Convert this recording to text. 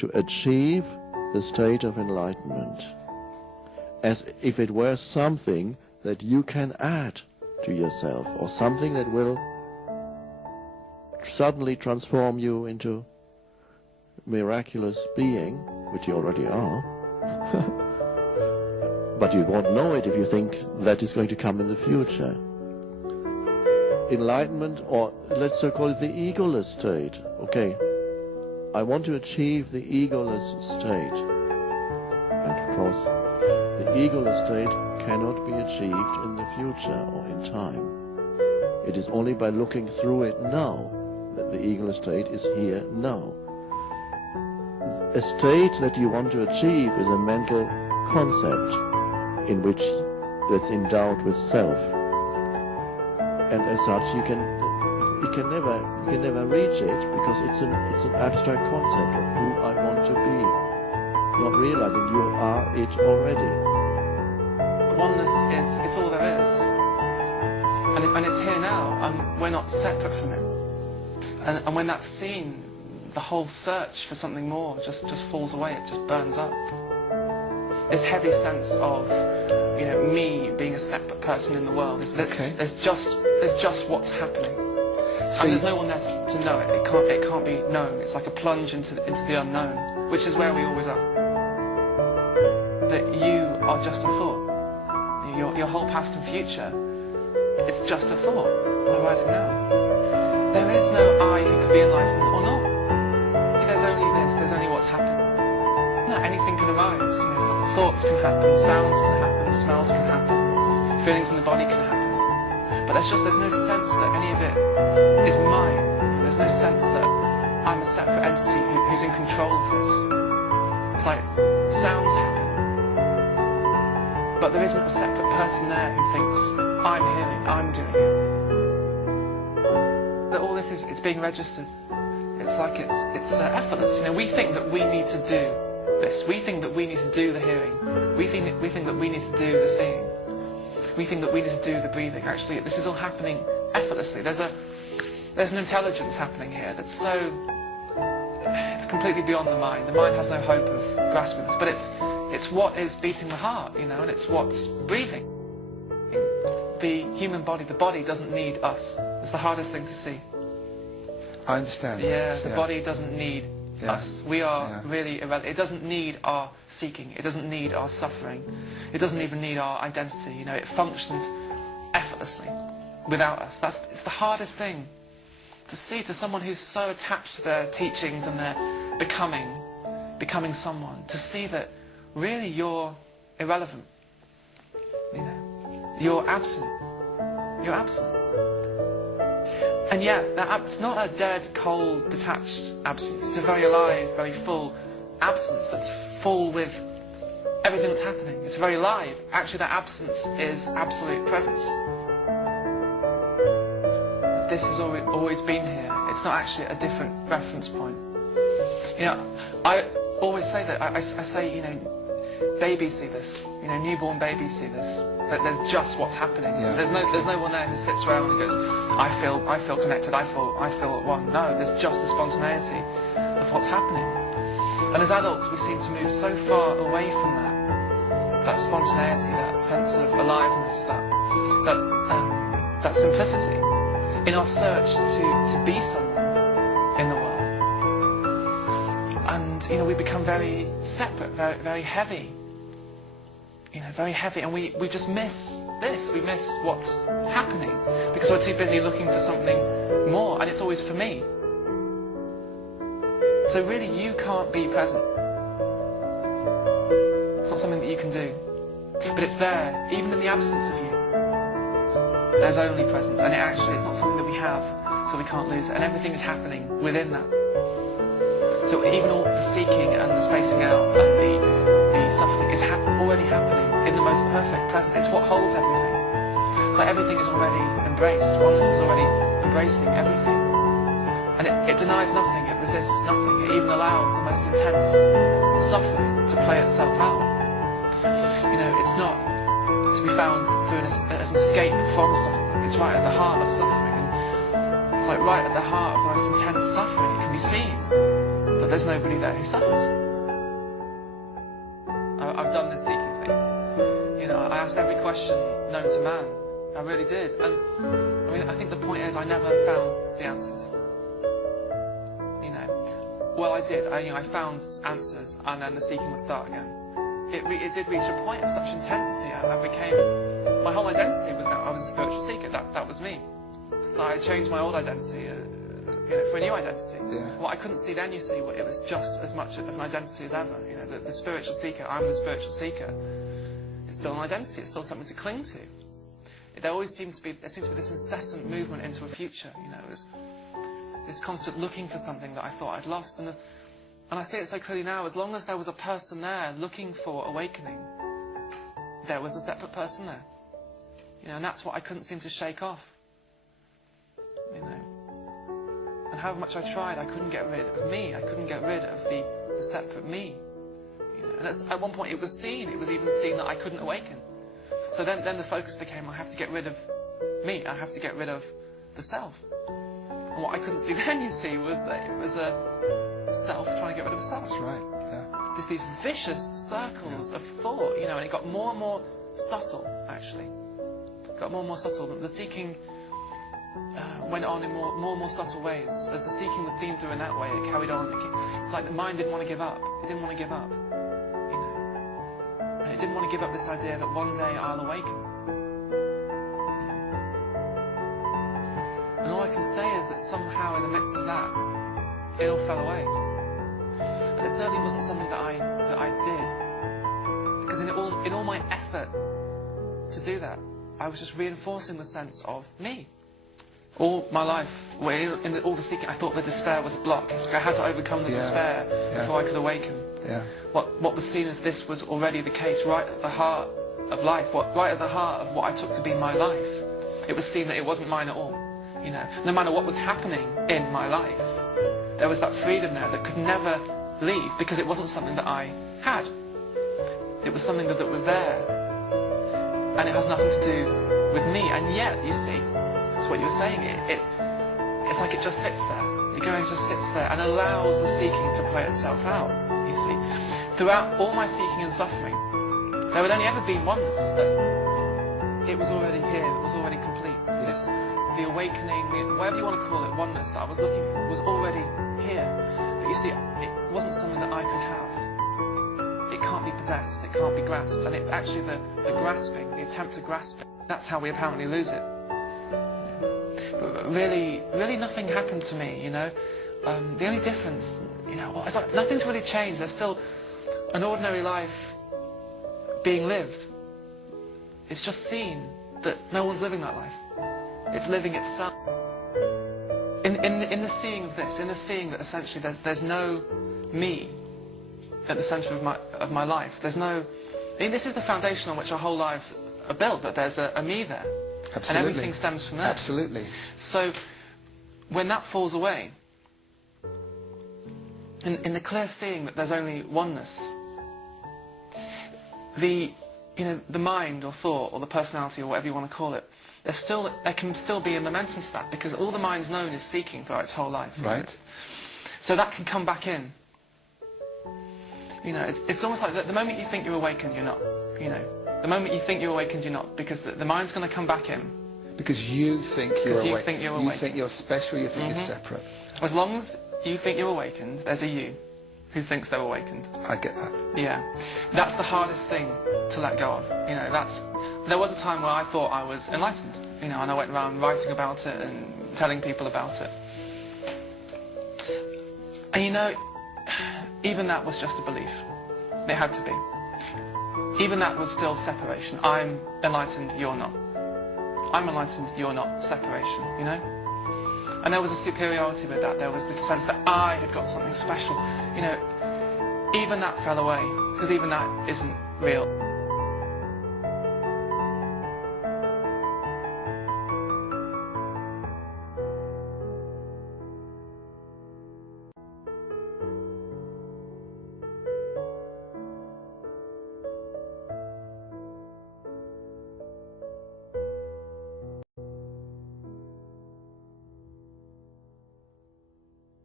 to achieve the state of enlightenment, as if it were something that you can add to yourself, or something that will suddenly transform you into miraculous being, which you already are. But you won't know it if you think that is going to come in the future. Enlightenment, or let's call it the egoless state. Okay, I want to achieve the egoless state. And of course, the egoless state cannot be achieved in the future or in time. It is only by looking through it now that the egoless state is here now. A state that you want to achieve is a mental concept in which that's endowed with self, and as such you can never reach it, because it's an abstract concept of who I want to be, not realizing you are it already. Oneness it's all there is, and it's here now, and we're not separate from it. And when that's seen, the whole search for something more just falls away, it just burns up. This heavy sense of, you know, me being a separate person in the world. There's just what's happening. So and there's no one there to know it. It can't be known. It's like a plunge into the unknown, which is where we always are. That you are just a thought. Your whole past and future, it's just a thought arising now. There is no I who could be enlightened or not. There's only this, there's only what's happened. No, anything can arise. You know, thoughts can happen, sounds can happen, smells can happen, feelings in the body can happen. But there's no sense that any of it is mine. There's no sense that I'm a separate entity who's in control of this. It's like sounds happen, but there isn't a separate person there who thinks, I'm hearing, I'm doing it. That all this is, it's being registered. It's like it's effortless. You know, we think that we need to do this. We think that we need to do the hearing. We think that we need to do the seeing. We think that we need to do the breathing. Actually, this is all happening effortlessly. There's an intelligence happening here that's it's completely beyond the mind. The mind has no hope of grasping this. But it's what is beating the heart, you know, and it's what's breathing. The human body, the body doesn't need us. It's the hardest thing to see. I understand. Yeah, the body doesn't need us. We are really irrelevant. It doesn't need our seeking. It doesn't need our suffering. It doesn't even need our identity. You know, it functions effortlessly without us. It's the hardest thing to see to someone who's so attached to their teachings and their becoming someone. To see that really you're irrelevant. You know, you're absent. You're absent. And yet, it's not a dead, cold, detached absence. It's a very alive, very full absence that's full with everything that's happening. It's very alive. Actually, that absence is absolute presence. This has always been here. It's not actually a different reference point. You know, I always say that. I say, you know, babies see this. You know, newborn babies see this. That there's just what's happening. Yeah. There's no one there who sits around and goes, I feel connected, I feel at one. No, there's just the spontaneity of what's happening. And as adults, we seem to move so far away from that spontaneity, that sense of aliveness, that simplicity, in our search to be someone in the world. And you know, we become very separate, very, very heavy. You know, very heavy, and we just miss this. We miss what's happening because we're too busy looking for something more, and it's always for me. So really, you can't be present. It's not something that you can do, but it's there, even in the absence of you. There's only presence, and it's not something that we have, so we can't lose it, and everything is happening within that. So even all the seeking and the spacing out and the suffering is already happening in the most perfect present. It's what holds everything. It's like everything is already embraced. Oneness is already embracing everything. And it denies nothing, it resists nothing. It even allows the most intense suffering to play itself out. You know, it's not to be found through as an escape from suffering. It's right at the heart of suffering. And it's like right at the heart of the most intense suffering. It can be seen. that there's nobody there who suffers. I've done this seeking thing. You know, I asked every question known to man. I really did. And I mean, I think the point is I never found the answers. You know, well, I did. I found answers, and then the seeking would start again. It did reach a point of such intensity. I became, my whole identity was that I was a spiritual seeker. That was me. So I changed my old identity, you know, for a new identity. Yeah. What I couldn't see then, you see, it was just as much of an identity as ever. You know, the spiritual seeker. I'm the spiritual seeker. It's still an identity. It's still something to cling to. There seemed to be this incessant movement into a future. You know, it was this constant looking for something that I thought I'd lost. And I see it so clearly now. As long as there was a person there looking for awakening, there was a separate person there. You know, and that's what I couldn't seem to shake off. You know, and however much I tried, I couldn't get rid of me. I couldn't get rid of the separate me. You know, and at one point, it was seen. It was even seen that I couldn't awaken. So then the focus became, I have to get rid of me. I have to get rid of the self. And what I couldn't see then, you see, was that it was a self trying to get rid of a self. That's right. Yeah. There's these vicious circles of thought, you know, and it got more and more subtle, actually. It got more and more subtle. The seeking went on in more and more subtle ways. As the seeking was seen through in that way, it carried on. It's like the mind didn't want to give up. It didn't want to give up. You know, and it didn't want to give up this idea that one day I'll awaken. And all I can say is that somehow in the midst of that, it all fell away. And it certainly wasn't something that I did, because in all my effort to do that, I was just reinforcing the sense of me. All my life, all the seeking, I thought the despair was a block. I had to overcome the despair before I could awaken. Yeah. What was seen as this was already the case, right at the heart of life, right at the heart of what I took to be my life. It was seen that it wasn't mine at all. You know, no matter what was happening in my life, there was that freedom there that could never leave, because it wasn't something that I had. It was something that was there, and it has nothing to do with me. And yet, you see, that's what you were saying. It's like it just sits there. The going just sits there and allows the seeking to play itself out. You see, throughout all my seeking and suffering, there had only ever been oneness. It was already here. It was already complete. The awakening, whatever you want to call it, oneness that I was looking for, was already here. But you see, it wasn't something that I could have. It can't be possessed. It can't be grasped. And it's actually the grasping, the attempt to grasp it. That's how we apparently lose it. But really nothing happened to me, you know. The only difference, you know, it's like nothing's really changed. There's still an ordinary life being lived. It's just seen that no one's living that life. It's living itself. In the seeing of this, in the seeing that essentially there's no me at the centre of my life. There's no. I mean, this is the foundation on which our whole lives are built. That there's a me there. Absolutely. And everything stems from there. Absolutely. So, when that falls away, in the clear seeing that there's only oneness, the mind or thought or the personality or whatever you want to call it, there can still be a momentum to that, because all the mind's known is seeking throughout its whole life. Right. So that can come back in. You know, it's almost like the moment you think you're awakened, you're not. You know. The moment you think you're awakened, you're not, because the mind's going to come back in. Because you think you're awakened. You think you're special, you think you're separate. As long as you think you're awakened, there's a you who thinks they're awakened. I get that. Yeah. That's the hardest thing to let go of. You know, there was a time where I thought I was enlightened, you know, and I went around writing about it and telling people about it. And you know, even that was just a belief. It had to be. Even that was still separation. I'm enlightened, you're not. I'm enlightened, you're not. Separation, you know? And there was a superiority with that. There was the sense that I had got something special. You know, even that fell away, because even that isn't real.